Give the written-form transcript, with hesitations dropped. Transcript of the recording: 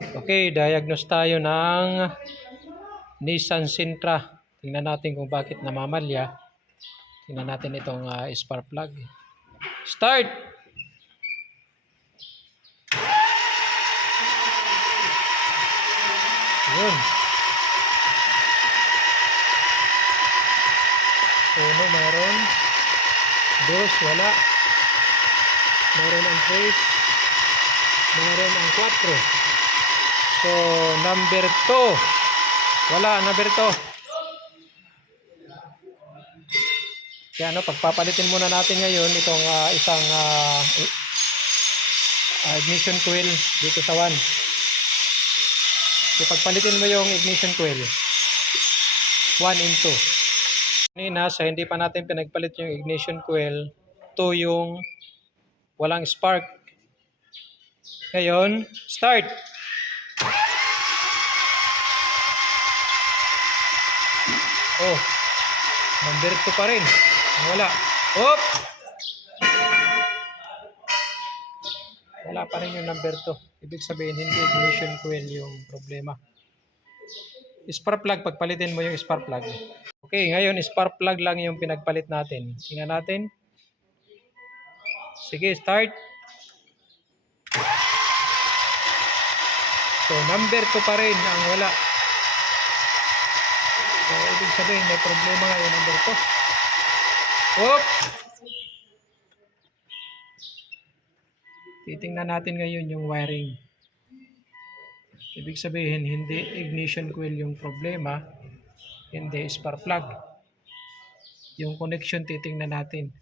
Okay, diagnose tayo ng Nissan Sentra. Tingnan natin kung bakit namamalya. Tingnan natin itong spark plug. Start! Yun. Uno, mayroon. Dos, wala. Mayroon ang 3. Mayroon ang 4. So, number 2. Wala, number 2. Kaya pagpapalitin muna natin ngayon itong isang ignition coil dito sa 1. So, pagpalitin mo yung ignition coil 1 and 2. Kanina, sa hindi pa natin pinagpalit yung ignition coil, 2 yung walang spark. Ngayon, start! Oh, number 2 pa rin. Wala. Op! Wala pa rin yung number 2. Ibig sabihin, hindi ignition coil yung problema. Spark plug, pagpalitin mo yung spark plug. Okay, ngayon spark plug lang yung pinagpalit natin. Tingnan natin. Sige, start. So, number 2 pa rin ang wala. So, ibig sabihin, may problema nga yung number 2. Op! Titingnan natin ngayon yung wiring. Ibig sabihin, hindi ignition coil yung problema, hindi spark plug. Yung connection titingnan natin.